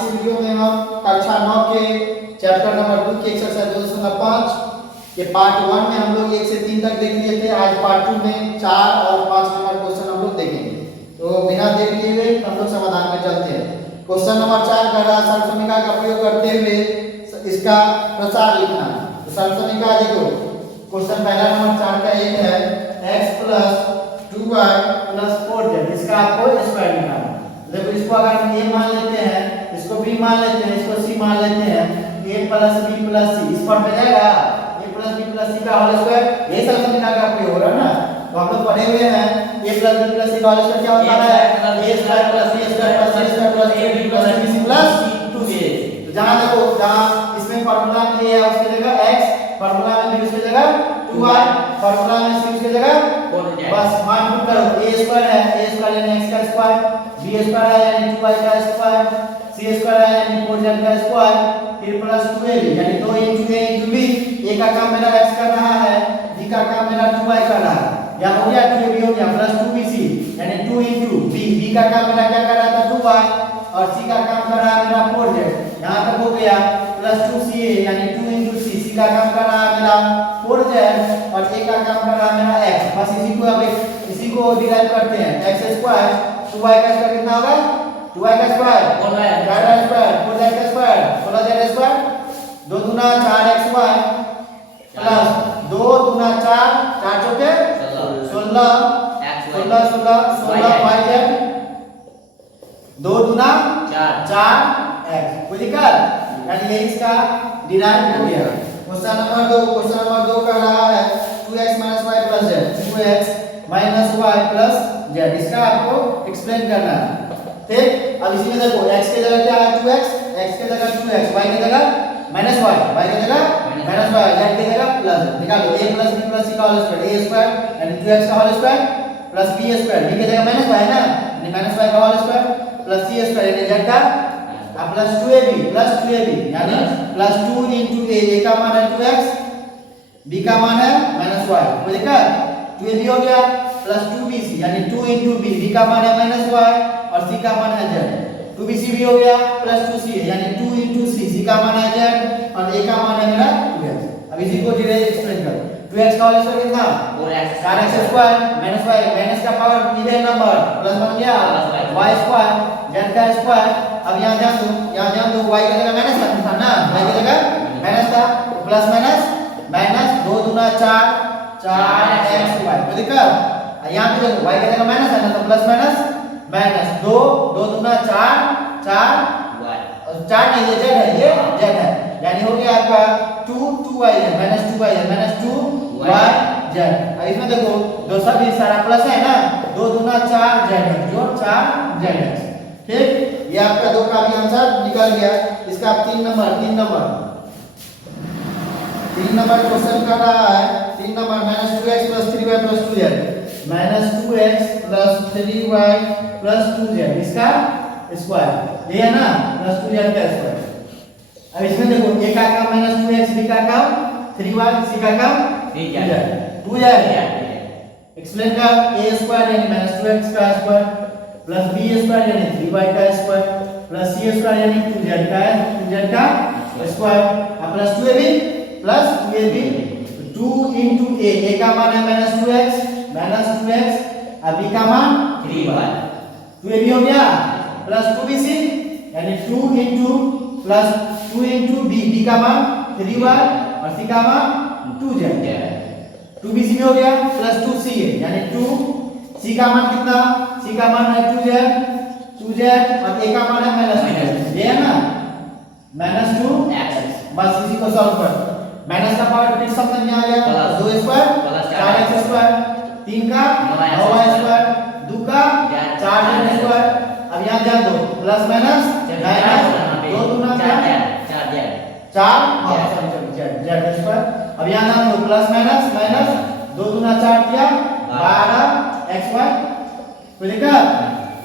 इस वीडियो में हम कक्षा 9 के चैप्टर नंबर 2 की एक्सरसाइज 2.5 के पार्ट 1 में हम लोग 1 से 3 तक देख लिए थे। आज पार्ट 2 में 4 और 5 नंबर क्वेश्चन हम लोग देखेंगे। तो बिना देर किए हुए हम लोग समाधान में चलते हैं। क्वेश्चन नंबर 4 का रहा सरल समीकरण का प्रयोग करते हुए इसका प्रसार लिखना। तो सरल समीकरण देखो, क्वेश्चन पहला नंबर 4 का एक है x + 2y + 4z, इसका आपको स्क्वायर निकालना है। देखो इसको अगर हम a मान लेते हैं, इसको b मान लेते हैं, इसको c मान लेते हैं, a + b + c इस फॉर्म में जाएगा। a + b + c का होल स्क्वायर, ये सरल समीकरण का प्रयोग हो रहा है ना। तो हम लोग पढ़े हुए हैं a + b + c का होल स्क्वायर क्या होता है, a² + c² + a² + ab + bc + 2a। तो जहां देखो, जहां इसमें फार्मूला में a है उसकी जगह x, फार्मूला में b उसकी जगह 2y, फार्मूला में c उसकी जगह 4z। बस मान पुट करो, a² है, a² यानी x का स्क्वायर, b² है यानी 2y का स्क्वायर, c² है यानी 4z का स्क्वायर, फिर प्लस 2ab यानी 2 a b। a का काम मेरा x कर रहा है, b का काम मेरा 2y कर रहा है। या हो गया 2ab हो गया प्लस 2bc यानी 2 b। b का काम मेरा क्या कर रहा था 2y, और c का काम कर रहा है मेरा 4z। यहां तक हो गया प्लस 2ca यानी 2 c। c का काम कर रहा है मेरा 4z और a का काम कर रहा है मेरा x। बस इसी को डिराइव करते हैं। x² 2y का स्क्वायर कितना होगा, 2y का स्क्वायर 4y का स्क्वायर 4z का स्क्वायर 16z स्क्वायर, 2 दूना 4xy प्लस 2 दूना 4 4 चौके 16 16 2 दूना 4x। कोई दिक्कत, यानी ये इसका डिराइव हो गया। क्वेश्चन नंबर 2 कह रहा है 2x - y + z, 2x - y + z, इसका आपको एक्सप्लेन करना है। ठीक, अब इसमें देखो x की जगह क्या है 2x, x की जगह 2x, y की जगह -y, y की जगह -y, z की जगह प्लस। निकालो a + b + c का होल स्क्वायर, a² यानी 2x का whole square plus b², b की जगह -y है ना, यानी -y का होल स्क्वायर प्लस c² यानी z का प्लस 2ab यानी प्लस 2 a का मान है 2x, b का मान है -y। कोई दिक्कत, 2ab हो गया प्लस 2bc यानी 2 b, b का मान है -y और c का मान है z। 2bc भी हो गया प्लस 2c यानी 2 c, c का मान है z और a का मान है मेरा 2x। अब इसी को धीरे एक्सप्लेन करो। 2x का होल स्क्वायर कितना 4x² -y, माइनस का पावर इधर नंबर प्लस बन गया y² z का स्क्वायर। अब यहां ध्यान दो y की जगह माइनस था ना, y की जगह माइनस था, प्लस माइनस 2 दूना 4 4xy। कोई दिक्कत, यहां पे देखो y की जगह माइनस है ना, तो प्लस माइनस 2 दूना 4 4y और 4 नहीं, ये z है, यानी हो गया आपका 2y है -2y z। अब इसमें देखो दो सब ये सारा प्लस है ना, 2 दूना 4z जो 4z। ठीक, ये आपका 2 का भी आंसर निकल गया। इसका 3 नंबर क्वेश्चन कर रहा है 3 number -2x + 3y + 2z, -2x + 3y + 2z, इसका स्क्वायर ये है ना, प्लस 2z का स्क्वायर। अब इसमें देखो a का काम -2x, b का काम 3y, c का काम 2z। एक्सप्लेन कर, a² यानी -2x का स्क्वायर प्लस b² यानी 3y का स्क्वायर प्लस c² यानी 2z का स्क्वायर, अब प्लस 2ab 2 a का मान है -2x अब b का मान 3y, 2ab हो गया प्लस 2bc यानी 2 प्लस 2 b का मान 3y और c का मान 2z। 2bc भी हो गया प्लस 2c यानी 2c का मान कितना, c का मान है 2z और a का मान है -2, ये है ना -2x। बस इसी को सॉल्व कर, माइनस का पावर फिर समझ में आ गया, 2² 4x², 3 का 9y², 2 का 4z²। अब यहां ध्यान दो प्लस माइनस 2 दूना 4 z²। अब यहां ध्यान दो प्लस माइनस 2 दूना 4 किया 12xy। कोई दिक्कत,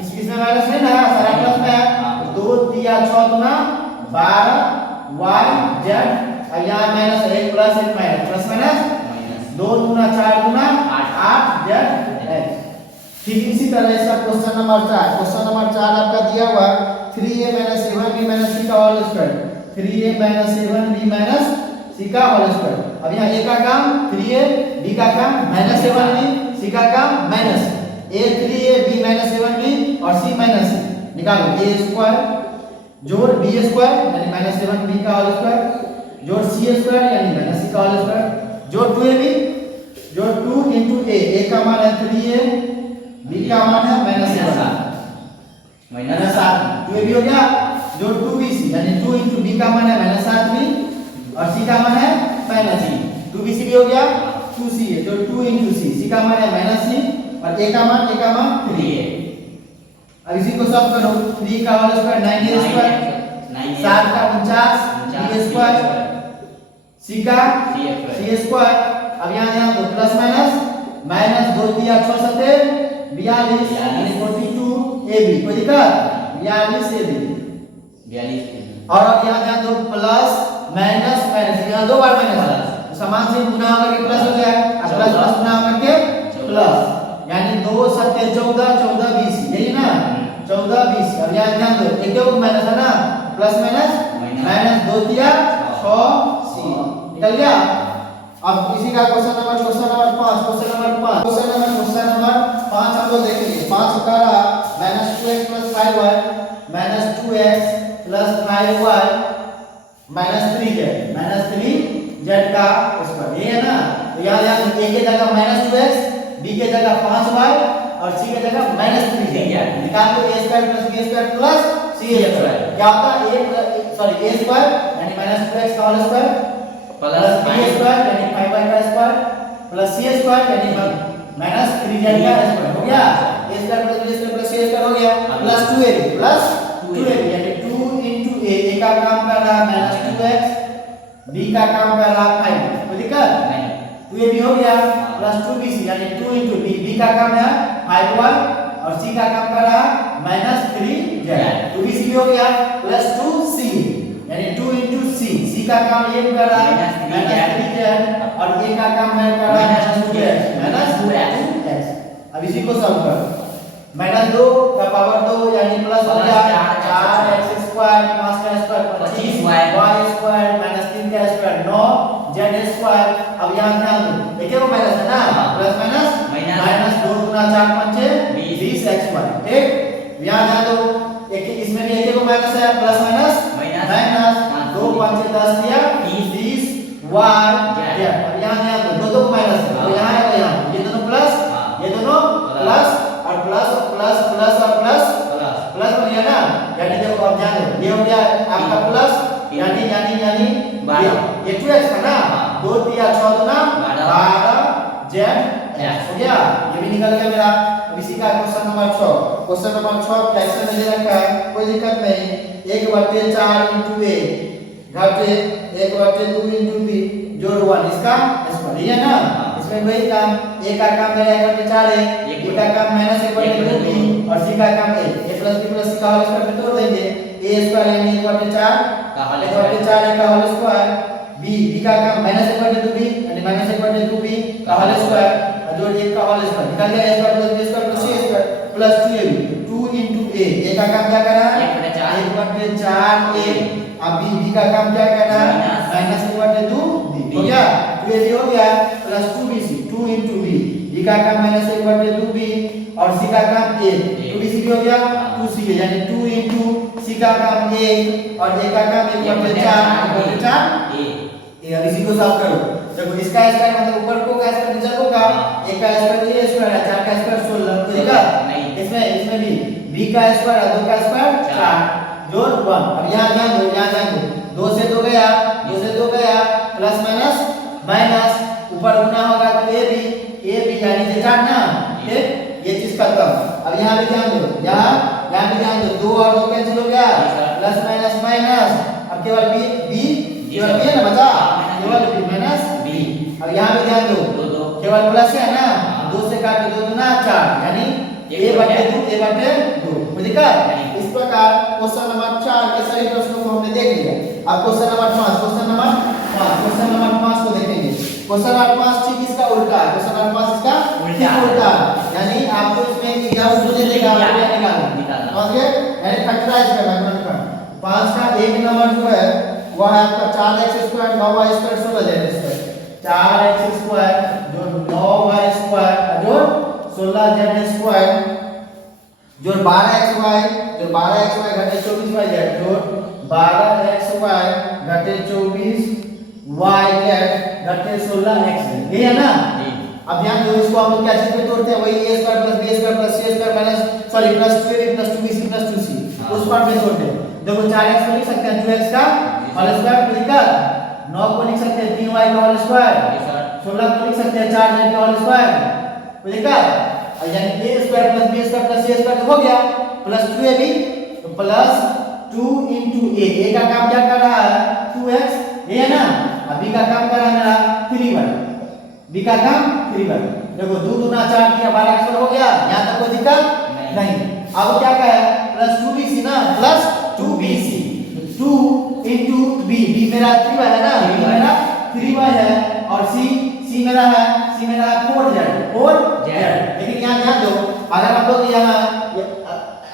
इसमें माइनस नहीं ना, सारा प्लस में है, 2 दिया 6 दूना 12yz। अब यहाँ माइनस 1 प्लस 1 प्लस माइनस 2 दूना 4 दूना 8z। ठीक इसी तरह इसका क्वेश्चन नंबर 4 आपका दिया हुआ 3a - 7 7b माइनस c का whole square 3a minus 7b minus c का होल स्क्वायर। अब यहाँ a का काम 3a, b का काम माइनस 7b, c का काम minus a 3a, b minus 7b और c माइनस c। निकालो a स्क्वायर जोड़ b स्क्वायर यानी माइनस 7b का होल स्क्वायर जोड़ c स्क्वायर यानी माइनस c का होल स्क्वायर जोड़ 2ab जोड़ 2 into a का मान है 3a, b का मान है माइनस 7 2ab हो गया जोड़ 2bc यानी 2 into b का मान है माइनस 7b और c का मान है माइनस c 2bc भी हो गया 2ca जोड़ 2 into c का मान है माइनस c और a का मान 3a। अब इसी को सॉल्व करो 3 का होल स्क्वायर 9a स्क्वायर 7 का 49 b स्क्वायर c का c स्क्वायर। अब यहाँ तो प्लस माइनस 2 दिया 6 7 42 यानी 42 ab कोई दिक्कत 42 ab और अब यहाँ तो प्लस माइनस यहाँ दो बार माइनस तो समान से गुना करके प्लस हो गया अब प्लस प्लस गुना करके प्लस यानी 2 7 14 14 20 यही ना 14 20। अब यहाँ ध्यान दो एक दो माइनस है ना प्लस माइनस 2 दिया 6 c निकल गया। अब इसी का क्वेश्चन नंबर 5 क्वेश्चन नंबर 5 हम लोग देखेंगे 5 का -2x + 5y -2x + 5y -3z का स्क्वायर ये है ना। तो यहाँ a के जगह -2x b के जगह 5y और c के जगह -3z निकाल लो a² + b² + c² क्या होता है a स्क्वायर यानी -2x का होल स्क्वायर प्लस b² यानी 5y का स्क्वायर प्लस c स्क्वायर यानी -3z का स्क्वायर हो गया a² + b² + c² हो गया प्लस 2ab यानी 2 into a का काम कर रहा -2x b का काम कर रहा 5 कोई दिक्कत नहीं 2ab हो गया प्लस 2bc यानी 2 into b का काम है 5y और c का काम कर रहा -3z 2bc भी हो गया प्लस 2c यानी 2 into c का काम ये कर रहा है -3z और a का काम है कर रहा है -2x। अब इसी को सॉल्व करो -2 का पावर 2 यानी प्लस हो गया 4x² 5 का स्क्वायर 25y² -3 का स्क्वायर 9z²। अब यहाँ ध्यान दो देखिए वो माइनस है ना प्लस माइनस 2 गुना 4 5 20xy ठीक। यहाँ ध्यान दो एक इसमें भी एक को माइनस है प्लस माइनस 2 5 10 दिया 20y। अब यहाँ ध्यान दो दो को माइनस है तो यहाँ है तो यहाँ ये दोनों प्लस ये दोनों प्लस और प्लस बन गया ना यानी देखो अब ध्यान दो ये हो गया आपका प्लस यानी ये 2x है ना 2 दिया 6 गुना 12z हो गया ये भी निकल गया मेरा। अब इसी का क्वेश्चन नंबर 6 फ्रैक्शन में दे रखा है कोई दिक्कत नहीं 1/4 into a घाटे 1/2 into b जोड़ 1 इसका स्क्वायर ये ना इसमें वही काम a का काम मेरा 1/4 है b का काम -1/2 b और c का काम a + b + c का होल स्क्वायर में तोड़ देंगे a² यानी 1/4 का होल स्क्वायर b का काम -1/2 b यानी -1/2 b का होल स्क्वायर और जोड़ 1 का होल स्क्वायर निकल गया a² + b² + c² + 2ab 2 into a का काम क्या कर रहा है 1/4 a अब b का काम क्या कर रहा है -1/2 b हो गया 2ab हो गया प्लस 2bc 2 into b का काम -1/2 b और c का काम a 2bc भी हो गया 2c यानी 2 into c का काम 1 और a का काम 1/4 a अब इसी को सॉल्व करो देखो इसका स्क्वायर मतलब ऊपर को का स्क्वायर नीचे को का a का स्क्वायर a स्क्वायर है 4 का स्क्वायर 16 ठीक है इसमें भी b का स्क्वायर है 2 का स्क्वायर 4 जोड़ 1। अब यहाँ ध्यान दो 2 से 2 गया प्लस माइनस ऊपर गुना होगा तो a b यानी से 4 ना ठीक ये चीज खत्म। अब यहाँ भी ध्यान दो यहाँ भी ध्यान दो 2 और 2 कैंसिल हो गया प्लस माइनस अब केवल b है ना बचा केवल b अब यहाँ भी ध्यान दो केवल प्लस है ना 2 से काट 2 गुना 4 यानी a/2 कोई दिक्कत इस प्रकार क्वेश्चन नंबर 4 के सभी प्रश्नों को हमने देख लिया। अब क्वेश्चन नंबर 5 को देखेंगे। क्वेश्चन नंबर 5 ठीक इसका उल्टा है क्वेश्चन नंबर 5 इसका ठीक उल्टा है यानी आपको इसमें 11 जो दे देगा आपको निकालना समझ गए यानी फैक्टराइज करना 5 का एक नंबर जो है वह है आपका 4x² 9y² 16z²। 4x² जो 9y² जो 16z² जो 12xy जो 12xy घटे 24yz जो 12xy घटे 24yz घटे 16xz। ये है ना। अब ध्यान दो, इसको हम लोग क्या चीज में तोड़ते हैं, वही a² + b² + c² minus sorry +2ab + 2bc + 2c उस पार्ट में तोड़ते हैं। देखो 4x को लिख सकते हैं 2x का होल स्क्वायर लिखकर, 9 को लिख सकते हैं 3y का होल स्क्वायर, 16 को लिख सकते हैं 4z का होल स्क्वायर लिखकर, और यानी a² + b² + c² हो गया प्लस 2ab तो प्लस 2 * a का काम क्या कर रहा है 2x, ये है ना। अब b का काम कर रहा है मेरा 3y, b का काम 3y। देखो 2 दूना 4 किया 12x हो गया, यहां तक कोई दिक्कत नहीं। अब क्या कहा है प्लस 2bc ना, प्लस 2bc 2 * b, b मेरा 3y है ना, b मेरा 3y है, और c मेरा है 4z। लेकिन यहां ध्यान दो, अगर हम लोग यहां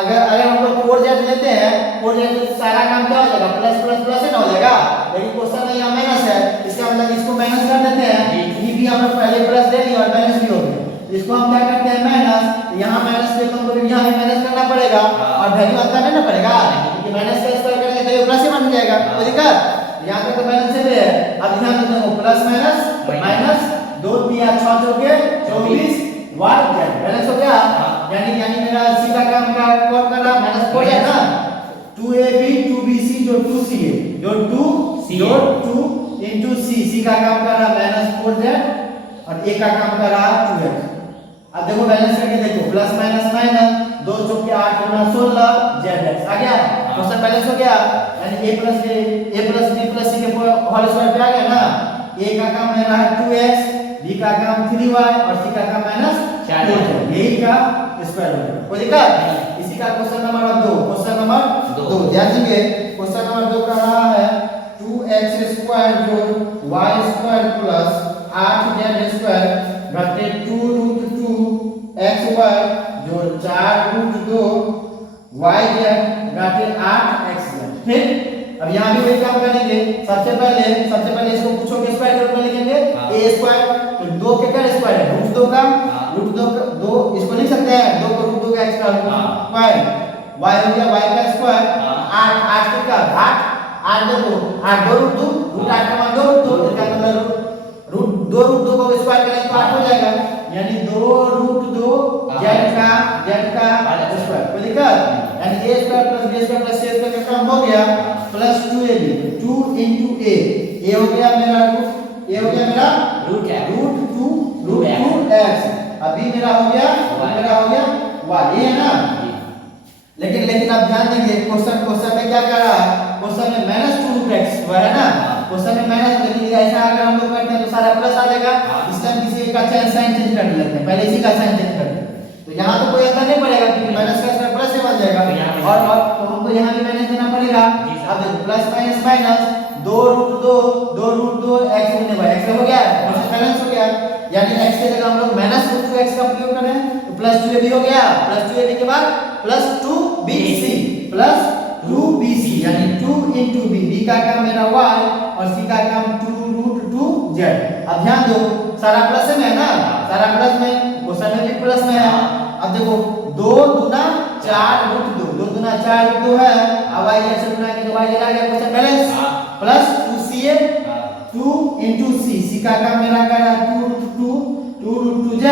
अगर हम लोग 4z लेते हैं, 4z तो सारा काम क्या हो जाएगा प्लस प्लस प्लस ना हो जाएगा, लेकिन क्वेश्चन में यहां माइनस है, इसका मतलब इसको माइनस कर देते हैं। ये भी हम लोग पहले प्लस ले लिया और माइनस भी हो गया, इसको हम क्या करते हैं माइनस, यहां माइनस ले तो हमको यहां भी माइनस करना पड़ेगा और वैल्यू अंतर नहीं ना पड़ेगा, क्योंकि माइनस का स्क्वायर करेंगे तो ये प्लस ही बन जाएगा। कोई दिक्कत, यहां तक तो माइनस से है। अब ध्यान दो प्लस माइनस 2 3 6 चौके 24 y बैलेंस हो गया, यानी मेरा c का काम का कौन कर रहा माइनस 4 है ना, 2ab 2bc जो 2c है जो 2 * c का काम कर रहा -4z और a का काम कर रहा 2x। अब देखो बैलेंस करके देखो प्लस माइनस 2 चौके 8 गुना 16 zx आ गया, क्वेश्चन बैलेंस हो गया, यानी a + b + c के होल स्क्वायर पे आ गया ना। a का काम है रहा 2x, b का काम 3y और c का काम -4 यही का स्क्वायर होगा। कोई दिक्कत, इसी का क्वेश्चन नंबर 2, क्वेश्चन नंबर 2 ध्यान दीजिए। क्वेश्चन नंबर 2 का रहा है 2x² जोड़ y² प्लस 8z² घटे 2√2xy जोड़ 4√2 yz घटे 8xz। ठीक, अब यहाँ भी वही काम करेंगे। सबसे पहले इसको पूछो के स्क्वायर रूट में लिखेंगे a² तो 2 के का स्क्वायर है √2 का √2 इसको लिख सकते हैं 2 को √2 का एक्स्ट्रा स्क्वायर, y हो गया y का स्क्वायर 8 का 8 देखो 8 2 √2 √8 का मान 2 इसका मतलब √2 को स्क्वायर करें तो 8 हो जाएगा, यानी 2√2 z का स्क्वायर। कोई दिक्कत, यानी a² + b² + c² का काम हो गया प्लस 2ab 2 * a हो गया मेरा √2x, अभी मेरा हो गया y, ये है ना। लेकिन अब ध्यान देंगे क्वेश्चन में क्या कर रहा है, क्वेश्चन में -2√x वह है ना, क्वेश्चन में माइनस, लेकिन ऐसा अगर हम लोग करते हैं तो सारा प्लस आ जाएगा। इस टाइम किसी का साइन चेंज कर लेते हैं, पहले इसी का साइन चेंज कर लेते हैं तो यहाँ तो कोई अंतर नहीं पड़ेगा क्योंकि माइनस का स्क्वायर प्लस से बन जाएगा, और तो हमको यहाँ भी माइनस देना पड़ेगा। अब देखो प्लस माइनस 2√2 x गुने y x हो गया, क्वेश्चन बैलेंस हो गया, यानी x के जगह हम लोग -√2x का प्रयोग करें तो प्लस 2ab हो गया, प्लस 2ab के बाद प्लस 2bc यानी 2 * b, b का काम मेरा y और c का काम 2√2z। अब ध्यान दो सारा प्लस में है ना, सारा प्लस में, क्वेश्चन में भी प्लस में है। अब देखो 2 दूना 4√2 2 दूना 4√2 है, अब y ऐसे गुना के तो y आ गया, question balance plus 2ca 2 * c का काम मेरा कर रहा 2√2z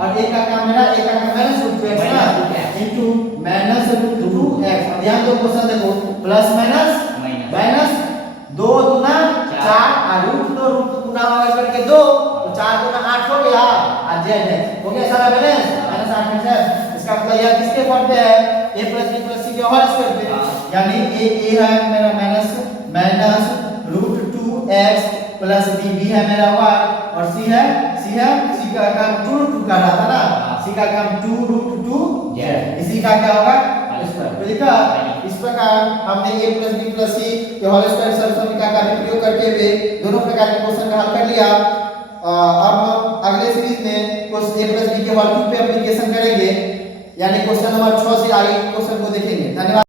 और a का काम मेरा -√2x ना इनटू -√2x। अब ध्यान दो क्वेश्चन देखो प्लस माइनस 2 दूना 4 और √2 गुना होगा करके 2 तो 4 दूना 8 हो गया और z हो गया सारा बैलेंस -8 है। इसका मतलब यह किसके फॉर्म पे है a + b + c के होल स्क्वायर पे, यानी a है मेरा -√2x प्लस b है मेरा y और c का काम 2√2 का रहा था ना, c का काम 2√2 इसी का क्या होगा स्क्वायर। तो देखा इस प्रकार हमने a + b + c के होल स्क्वायर समीकरण का प्रयोग करके हुए दोनों प्रकार के क्वेश्चन का हल कर लिया। अब हम अगले सीरीज में क्वेश्चन a + b के होल क्यूब पे एप्लीकेशन करेंगे, यानी क्वेश्चन नंबर 6 से आगे क्वेश्चन को देखेंगे। धन्यवाद।